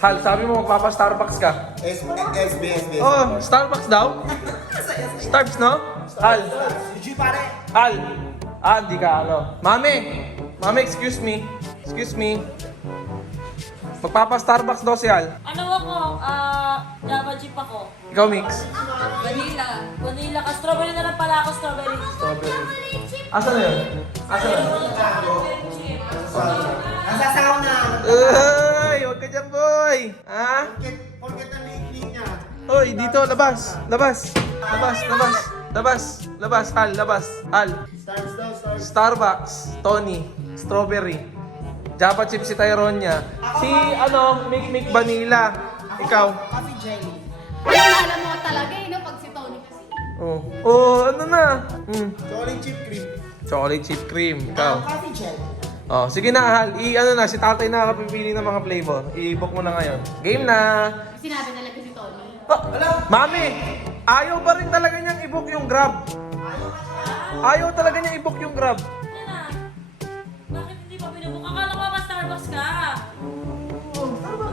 Hal, sabi mo magpapa-Starbucks ka. SB. Oh, Starbucks daw? Starbucks, no? Hal. GG pare. Hal. Di ka, ano. Mami, excuse me. Excuse me. Magpapa-Starbucks daw si Hal. Ano ako? Java chip ako. Ikaw, Mix. Vanilla. Vanilla ka. Strawberry na lang pala ako, strawberry. Strawberry. Asa na yun? Asa na? Nasasaw na. Uy, huwag ka dyan, boy. Ha? Forget ang late niya. Uy, dito, labas. Hal, labas. Hal. Stars daw, stars. Starbucks, Tony, Strawberry. Java chip si Tyronia. Si, Mick Vanilla. Ikaw. Coffee jelly. Alam mo talaga no? Pag si Tony kasi. Ano na? Chocolate chip cream. Chocolate chip cream. Ikaw. Coffee jelly. Sige na, Hal. Si tatay na nakapipili ng mga flavor. I-book mo na ngayon. Game na. Sinabi talaga si Tony. Mami, ayaw pa rin talaga niyang i-book yung Grab. Ayaw talaga niyang i-book yung Grab. Ano na? Bakit hindi pa binubuk? Akala ko pa Starbucks ka.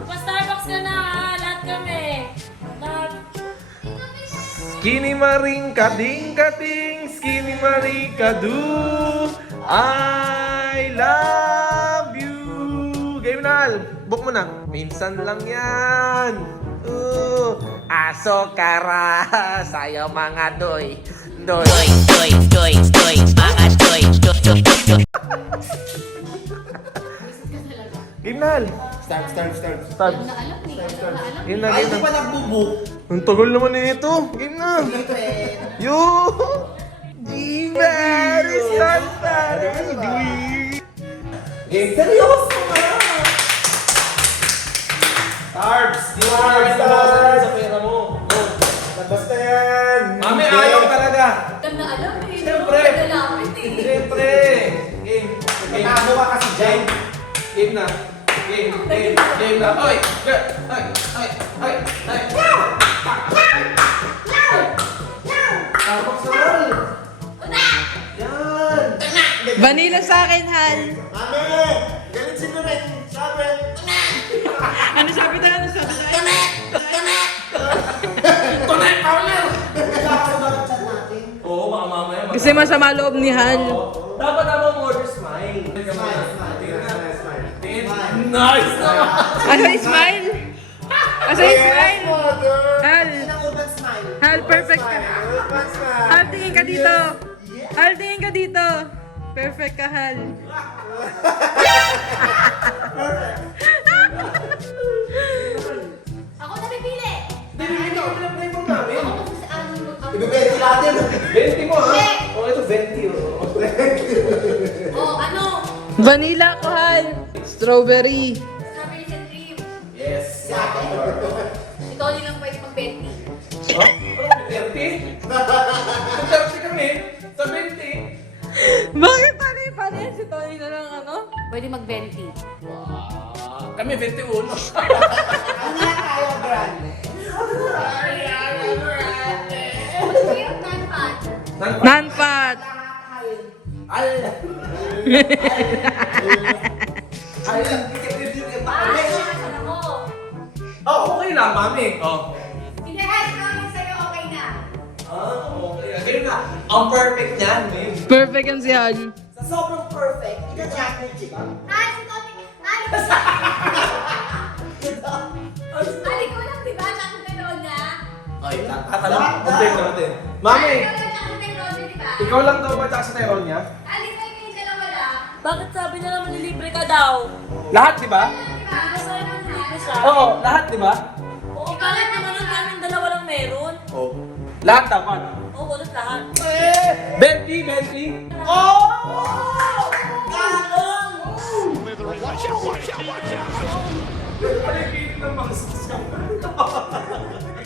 Pa-Starbucks ka na ha. Lahat kami. Lahat. Skinny maring kading-kading, skinny maring kadu. I love you. Game na, Hal. Book mo na. Minsan lang yan. Aso kara, sayo mga doy. Doy, mga doy. Game na, Hal. Start. Start. Alam na alam ni. Alam na alam. Game na, Ay, game di pa na. nagbubook. Ang tagal naman nito. Game na. Yo! G-Very Santa! Game seryoso nga. Stars. Stars. sa pera mo. Basta yan. Mami, ayaw talaga. Alam na alam eh. Siyempre. Lalapit eh. Siyempre. Game. Nakago ka kasi dyan. Game na. Game na. Oy! Ay! Starbucks na, Hal. Yan. Vanilla sa akin, Hal. Mami! Galit si Nuret. Sabi. Ano sabi tayo? Connect, Paolo! Bakit chat natin? Oo, baka mamaya. Kasi masama loob ni Hal. Dapat mo order smile. Nice naman! Ano yung smile? Asa yung smile? Hal, Urban smile. Hal, perfect ka. Urban smile. Hal, tingin ka dito. Hal, tingin ka dito. Perfect ka, Hal. Ako na pipili. Dito, play mo namin. Ako kasi ang Ibibenti natin. 20 mo, ha? O, ito 20, Oh, ano? Vanilla ko, Hal. Strawberry. Strawberries and cream. Yes. Si Tony lang pwede mag-20. Ha? Ano, 30? 30 kami. Sa 20. Bakit paano yan si Tony na lang ano? Pwede mag-20. Kami 21. Ano nga tayo, grande? Gusto yung non-fat. Non-fat. Al. Nasaan ako? Oh, okay lang, mami. Oh. Hindi, ikaw yung sa'yo okay na. Okay. Game na. Ang perfect niyan, babe. Perfect yan si Hal. Sa sobrang perfect, ika-jack ni Chica. Ay, si Tony. Ay, ko lang, di ba? Tsaka si Teronia. Ay, tatanong. Complete natin. Mami, Ikaw lang, tsaka si Teronia, di ba? ikaw lang daw ba tsaka sa Tyrone niya? Alis kayo yung dalawa lang. Bakit sabi na naman nilibre ka daw? Lahat, di ba? Di ba? Di ba sabi mo nilibre siya? Oo, lahat, di ba? Oo, bakit naman yung namin dalawa lang meron? Oo. Lahat dapat. Oo, ulit lahat. 20. Oh!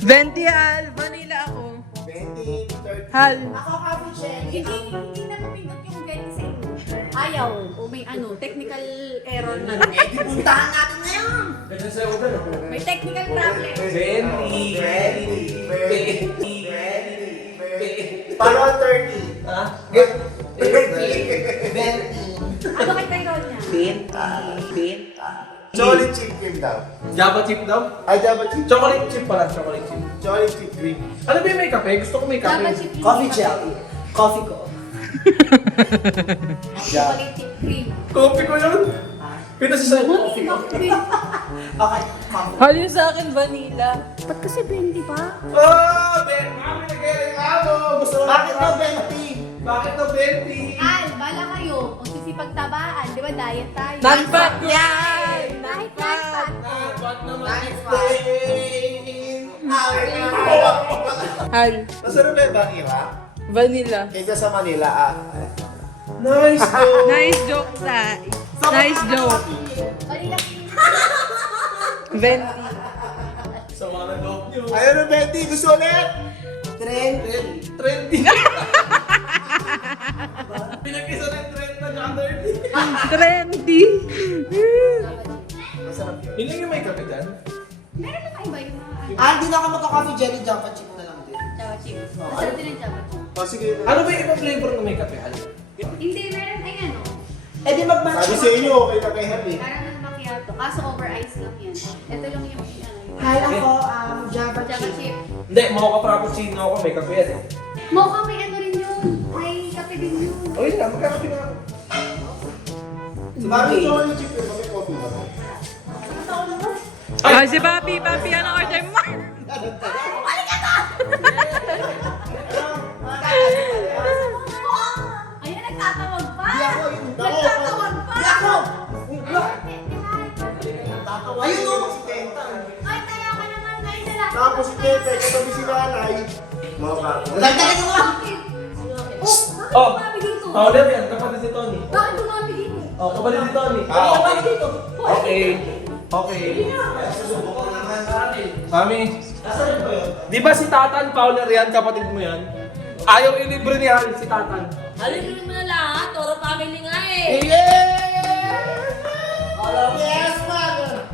Venti, Hal. Vanilla ako. 20, 30. Hal. Ako, coffee jelly. Hindi na mapindot yung 20 sa inyo. Ayaw. O may technical error na. Puntahan natin ngayon. May technical problem. 20. Paano ang 30? Ha? 20. Ano kay Tyronia? Benta. Chocolate chip cream daw. Java chip daw? Ay, Java chip. Chocolate chip pala, chocolate chip. Chocolate chip cream. Ano ba yung may kape? Gusto ko may kape. Java chip cream. Coffee gel. Coffee ko. Chocolate chip cream. Coffee ko yun. Pinasasay mo. Coffee cream. Okay, coffee. Hal yung sa akin, vanilla. Ba't kasi 20 pa? Oh, Ben! Mami, nagre-reklamo. Gusto mo Bakit na 20? Bakit na 20? Al, bala kayo. Kung sisipagtabaan, di ba diet tayo? Non-fat yan! Kahit non-fat. Ba't naman Nice Hal, Masarap ba yung vanilla? vanilla. Kaysa sa Manila, ah. Nice, though. Nice joke, Tay. Nice joke. Vanilla cream. Venti. Sa mga loob nyo. Ayun na, Betty. Gusto ulit? Trend. Trendy. Pinag-isa ng trend na tsaka dirty. Trendy. Masarap yun. Hindi yung may kape dyan? Meron na kayo ba yung mga ano? Ah, hindi na ako magka-coffee jelly. Java chip na lang din. Java chip. Masarap din ang Java chip. O, sige. Ano ba yung ibang flavor na may kape, Hal? Hindi, meron ay ano. Eh, di mag-match. Sabi sa inyo, okay na kay Happy. Caramel macchiato. Kaso over ice lang yan. Ito lang yung ano. Hi, ako, Java Java chip. Hindi, mocha frappuccino ako, may kape yan eh. Mocha may ano rin yun. May kape din yun. O yun lang, magkakape na ako. Mami, chocolate chip yun. May coffee ba? Ah, si Papi. Papi, anong order mo? Ayun, nagtatawag pa. Di ako yun. Nagtatawag pa. Di ako. Ayun o. Ay, tayo ka naman ngayon na lang. Tapos si Pepe, katabi si nanay. Mga Dagdagan mo nga. Oh, Oh, bakit dumami dito? Paula yan, kapatid si Tony. Bakit dumami dito? Oh, kapatid ni Tony. okay. dito. Okay. Okay. Mami, di ba si Tatan Fowler yan, kapatid mo yan? Ayaw ilibre ni Hal si Tatan. Alin mo na lahat. Toro family nga eh. Yes, mother.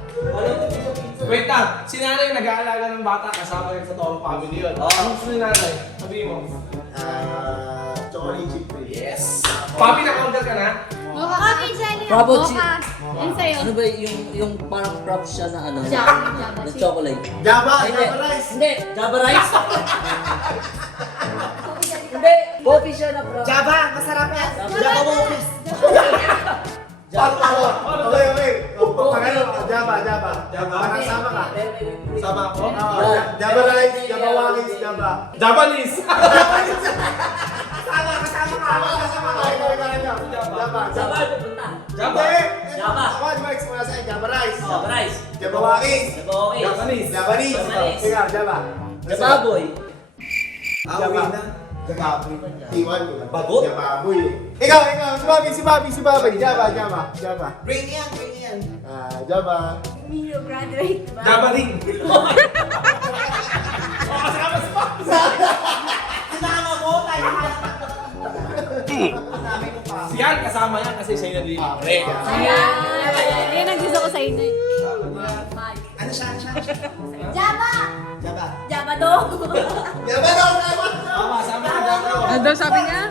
Wait lang, si nanay nag-aalaga ng bata kasama rin sa Toro family yun. Ano gusto ni nanay? Sabihin mo. Chocolate chip cream. Yes. Papi, nag-order ka na? Mocha coffee jelly. Bravo, Mocha. Yan sa'yo. Ano ba yung parang props siya na ano? Java Na chip. chocolate. Java, Hindi. Java rice. Hindi, Java rice. Hindi, coffee siya na props. Java, masarap yan. Java. Java Wokis. Okay, okay. Java. Parang sama ka. Sama ako? Java rice, Java Wokis, Java. Japanese! Kasama ka. Ikaw. Java. Java ay pupunta. Java! Java. Ako, di ba, explain sa akin, Java rice. Java rice. Java Wokis. Java okay. Japanese! Javanese. Javanese. Ikaw, Java. Java boy. Java. Java. Iwan mo. Bagot? Java boy. Ikaw. Si Bobby. Java. Bring yan. Java. Mio graduate, diba? Java ring! Sinama mo, tayo. Si Hal kasama yan kasi siya yung nalibre. Ayan. Ayan ang gusto ko sa inyo. Ano siya? Java! Java. Java do! Java daw, Tama, sama ka Java. Ano daw sabi niya?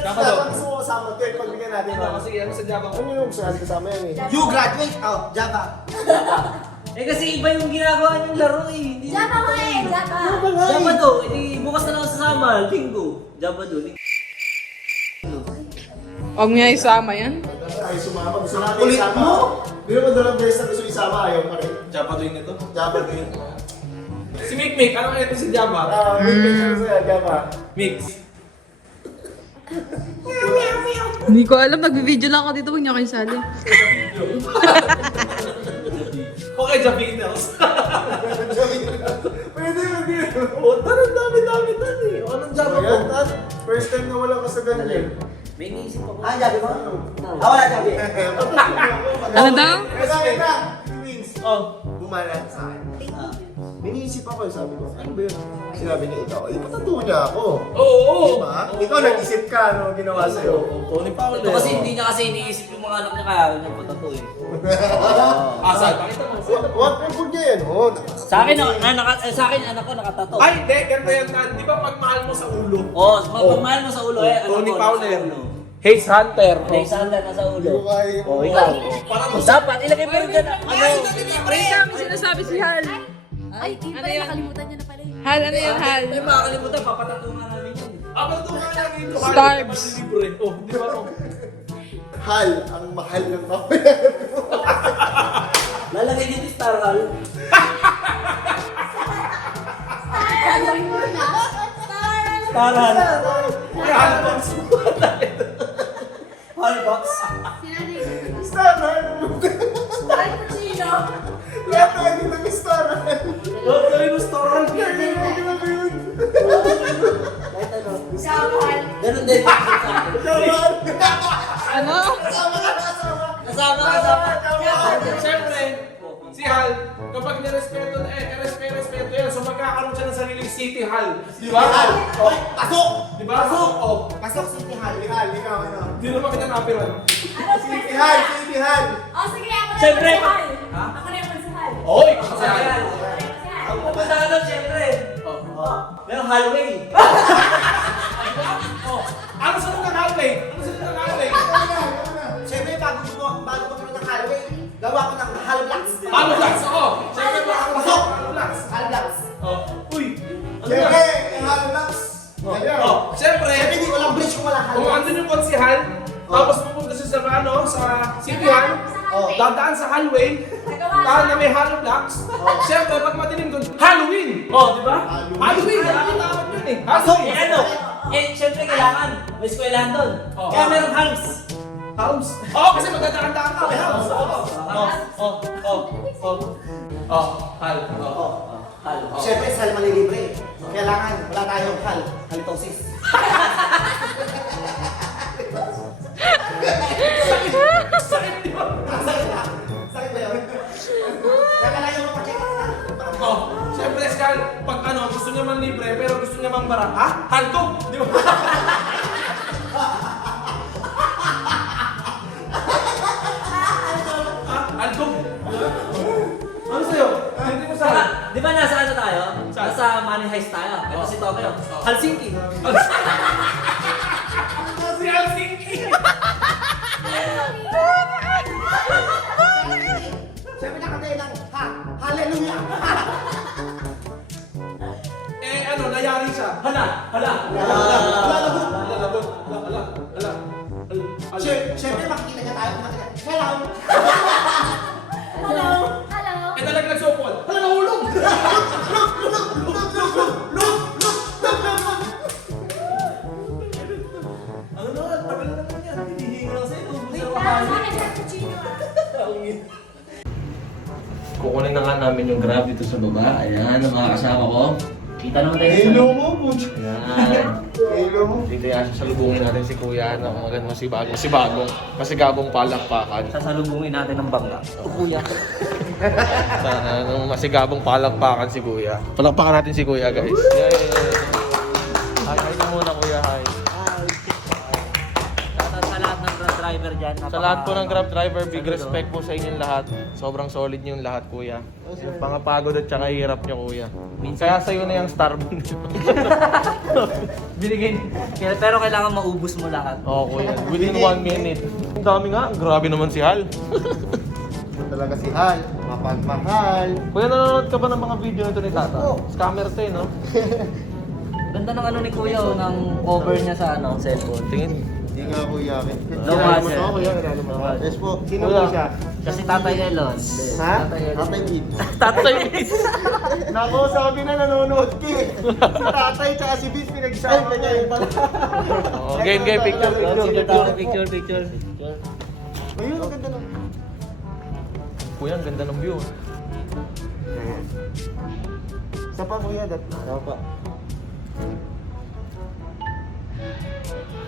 Java daw. Gusto ko kasama ito eh. Pagbigyan natin. Ano kasi ano sa Java ko? Ano yung gusto natin kasama yan eh? You graduate. Oh, Java. Eh kasi iba yung ginagawa niyong laro eh. Hindi Java nga eh! Java! Java do. Eh, bukas na lang sasama. Bingo. Java do. Huwag niya isama yan. Ay, sumama. Gusto natin isama. Mo? Hindi naman dalawang beses na gusto isama. Ayaw pa rin. Java doing ito. Java din. Si Mikmik, ano kaya ito si Java? May picture sa'yo, Java. Mix. Hindi ko alam. Nag-video lang ako dito. Huwag niyo kayo sali. Okay, Javinos. Pwede. Oh, tanong dami-dami tani. Anong Java ko? Ayan, Tad. First time na wala ka sa ganyan. May naisip ako. Javi mo? Wala, Javi. Ano daw? Sabi na, Wings. Oh. Bumalan sa akin. May niisip ako, sabi ko, ano ba yun? Sinabi niya ito, ipatatuwa niya ako. Oo. Diba? Ikaw nag-isip ka, ano ginawa sa'yo? Tony Fowler. Ito kasi hindi niya kasi iniisip yung mga anak niya kaya niya patato eh. Asal, pakita mo. Huwag niya yan, oh. Sa akin, sa akin anak ko nakatato. Ay, hindi. Ganito yan, Tan. Di ba pagmahal mo sa ulo? Oh, pagmahal mo sa ulo eh. anak Tony ko, Fowler. sa ulo. Haze Hunter. Alexander, nasa ulo. kaya. Oh, ikaw. Dapat, ilagay mo rin dyan. Wait lang, may sinasabi si Hal. Ay, di Ano pala yun? nakalimutan niya na pala yun. Hal, ano yun, Hal? Ay, makakalimutan, papatatungan namin yun. Ako ito nga lang ito. Starbs. Oh, di ba? Oh. Hal, ang mahal ng mamaya. Lalagay dito Star Hall. Alam mo na. Star Hall. Hall box. Sinanay ko na. Star Hal. Ay, sino? Lahat na dito may Star Hal. Gawin mo Star Hall. Kahit ano. Samal. Ganun din. Ano? Kasama. Siyempre, si Hal, kapag nirespeto, respeto yan, so magkakaroon siya ng sariling City Hall. Di ba? Hoy, pasok! Di ba? Oh. Pasok, City Hall. Hal, ikaw ano? Di naman kita napiran. City Hall, City Hall. Oh, sige, ako na Siyempre, yung ma- mansahal. Ako na yung mansahal. Oy! Si Hal. Ang pupunta ka doon, siyempre. Merong hallway. Oh. Ano sa ng hallway? Ano sa ng hallway? Siyempre, bago kami ng hallway, gawa ko ng Hal Blocks. Halo Blocks, oo. Siyempre, Pasok! Halo Blocks. Hal Blocks. Oh. Uy! Ano Siyempre, ba? Hal Blocks. Oh, siyempre, Siyempre, di walang bridge kung wala Hal kung Blocks. andun yung konsihal, tapos pupunta siya sa ano, sa City Hall, dadaan sa hallway, dahil na may Halo Blocks. Siyempre, pag matinim doon, Halloween! Oh, di ba? Halloween! Nakakatawag yun eh. Halloween! Eh ano? Eh, siyempre kailangan. May eskwelahan doon. Oh. Kaya merong halls. House? Oo, kasi magdadaan-daan ka. May house. Hal. Hall. Siyempre, sa hal malilibre. Kailangan, wala tayong hal. Halitosis. Sakit, di ba? Sakit ba yun? Kaya kailangan yung mapacheck. Oh, siyempre, Skal, pag ano, gusto niya man libre, pero gusto niya mang bara. Ha? Haltog! Di ba? Ha? Haltog! Ano sa'yo? Hindi mo sa'yo? Di ba nasa ano tayo? Saan? Nasa Money Heist tayo. Ito si Tokyo. Helsinki. Si Helsinki! Siyempre, nakatay ng ha. Hallelujah. Eh, ano, nayari siya. Hala. Lalabot. Hala. Siyempre, makikita niya tayo. Hello. Hello. Hello. Eh, talagang nagsopol. Hala, nahulog! Ano naman? Tagal na naman yan. Hinihingi lang sa'yo. Wait, para sa akin, cappuccino ah. Kukunin na nga namin yung grab dito sa baba. Ayan, ang mga kasama ko. Kita naman tayo Hello mo, Butch. Ayan. Hello mo. Dito yan, sasalubungin natin si Kuya na magandang masibagong masigabong palakpakan. Sasalubungin natin ng bangga. Kuya. Nung masigabong palakpakan si Kuya. Palakpakan natin si Kuya, guys. Yay! Hi ka muna, Kuya. Hi. Sa lahat ng Grab driver dyan. Sa lahat po ng Grab driver, big respect po sa inyong lahat. Sobrang solid niyo yung lahat, Kuya. Yung pangapagod at saka hirap niyo, Kuya. Kaya sa'yo na yung Starbucks. Binigay. Pero kailangan maubos mo lahat. Oo, Kuya. Within 1 minute. Ang dami nga. Grabe naman si Hal. Talaga si Hal. Mapagmahal. Kuya, nanonood ka ba ng mga video nito ni Tata? Scammer to eh, no? Ganda ng ano ni Kuya, ng cover niya sa cellphone. Tingin. Hindi nga kuya. No hassle. Yes po. Sino Kuya. po siya? Kasi Tatay Elon. Ha? Tatay Elon. Tatay Kid. Tatay Miss. Nako, sabi na nanonood ki. Si Tatay tsaka si Biz pinagsama niya yun pala. Oh, game. Picture. Picture. Ayun, ang ganda lang. Kuya, ang ganda ng view. Isa pa kuya, Ano pa?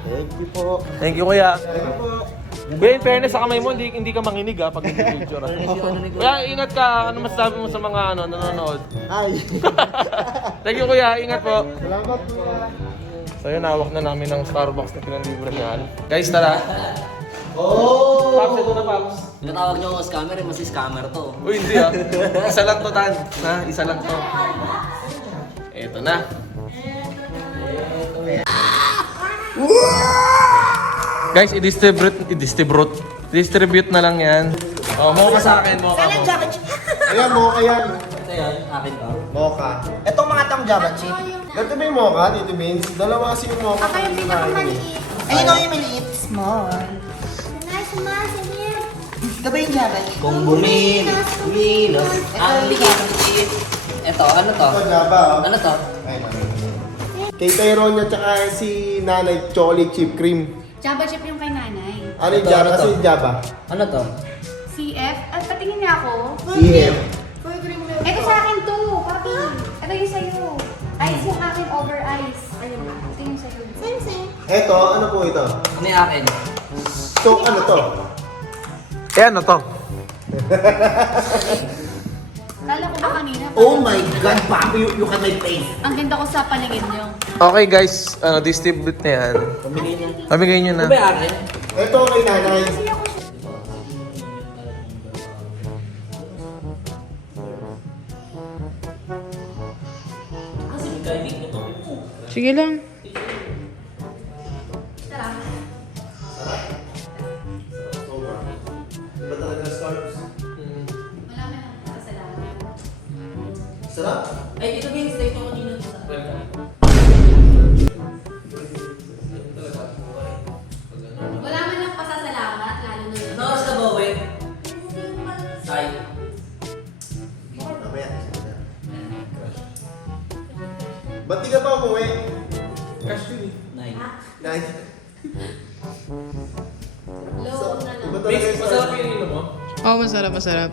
Thank you po. Thank you, Kuya. Thank you po. Kuya, in fairness sa kamay mo, hindi ka manginig ha pag nag-picture. Kuya, ingat ka. Ano masasabi mo sa mga nanonood? Ay. Thank you, Kuya. Ingat po. Salamat kuya. So yun, hawak na namin ng Starbucks na pinanlibre ni Hal. Guys, tara. Oh! Paps, ito na, Paps. Pinatawag niyo ako scammer, mas scammer to. Uy, hindi ah. Isa lang to, Tan. Ha? Isa lang to. Eto na. Guys, i-distribute na lang yan. Oh, mocha sa akin, mocha mo. Ayan, mocha yan. Ito yan, akin to. Mocha. Itong mga tong Java chip. Ito ba yung mocha, Tito Vince? Dalawa kasi yung mocha. Ako yung pinakamaliit. Ayun o yung maliit. Small. Nice, sige. Ito ba yung Java chip? Kung bumilos, ang liit. Ito, ano to? Ito, Java. oh. Ano to? Ay, mami. Kay Tyrone at saka si Nanay Chocolate Chip Cream. Java chip yung kay nanay. Ano yung Ito, Java? ano to? Kasi yung Java. Ano to? CF? At patingin niya ako. EM. Ito sa akin to, papi. Ito yung sa'yo. Ice yung akin over ice. Ayun na. Ito yung sa'yo. Same. Ito, ano po ito? Ano yung akin? So, ano to? Eh, ano to? Kala ko ba kanina? Oh my God, papi, you can my face. Ang ganda ko sa paningin niyo. Okay guys, distribute na yan. Pamigay nyo na. Ano ba yung akin? Ito kay Nanay. Sige lang. Ba talaga stars? Wala man ang pasalamat. Sarap? Ay, ito Vince, ito kanina sa... Wala man ang pasasalamat, lalo na yun. Ano oras ka ba, Weng? Say. Mamaya. Ba't di ka pa umuwi? Cash yun eh. Nine. Nice. Low na lang. Iba talaga yung Masarap stars. yung ininom mo? Oh, masarap, masarap.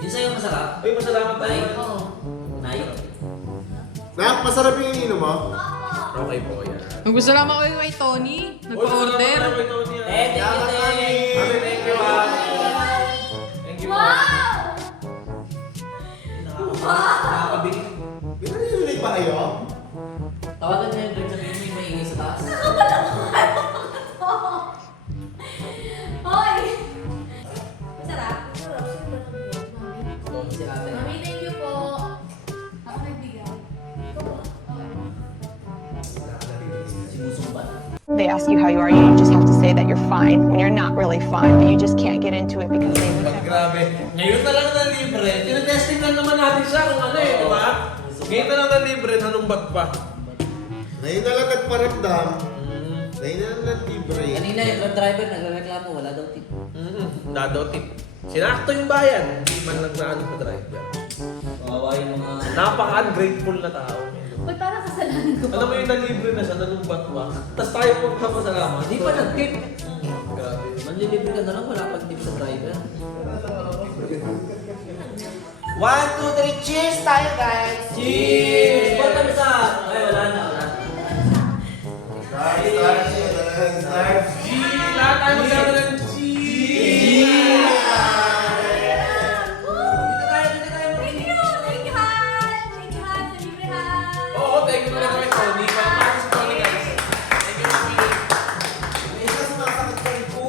Yung sa'yo masarap? Ay, masalamat tayo. Nine. Oo. Nine. Nak, masarap yung ininom mo? Okay po, yan. Magpasalamat ko kay Tony. Nagpa-order. Eh, thank you, Tay. Thank you, ah. Thank you, ah. Nakakabili. Pinanililig ba kayo? Tawagan niya yung drink sa pinyo, may ingay sa taas. Hoy! Masarap? Si ate. Mami, thank you po. Ako nagbigay. Sinusumbat. They ask you how you are, you just have to say that you're fine when you're not really fine, but you just can't get into it because they Grabe. Ngayon na lang na libre. Tinetesting lang naman natin siya kung ano eh, di ba? Ngayon na lang na libre, nanumbat pa. Ngayon na lang nagparamdam. Ngayon na lang libre. Kanina yung grab driver nagreklamo, wala daw tip. Dadaw tip. Sinakto yung bayan. Hindi man lang na ano pa driver. Kawawa yung mga... Napaka-ungrateful na tao. Uy, parang kasalanan ko. Alam mo yung nalibre na siya, nanumbat pa. Tapos tayo magpapasalamat. Hindi pa nag-tip. Grabe. Manlilibre ka na lang, wala pang tip sa driver. 1, 2, 3, cheers tayo guys! Cheers! Ba't kami sa... Ay, wala na. Stars, talagang stars. Lahat tayo magkano ng cheese! Thank you! Thank you, Han! Thank you, Han! Sa libre, Han! Oo, thank you na lang kay Tony. Para si Tony guys. Thank you, Tony. May isa sumasakit sa ipo.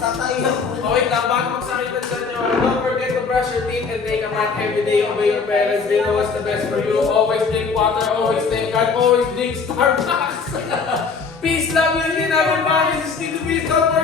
Tatayo. Okay lang, bago magsakitan sa inyo, don't forget to brush your teeth and take a bath every day. Obey your parents, they know what's the best for you. Always drink water, always thank God, always drink Starbucks. Peace, love, unity, and everybody. This is Tito Peace. Don't forget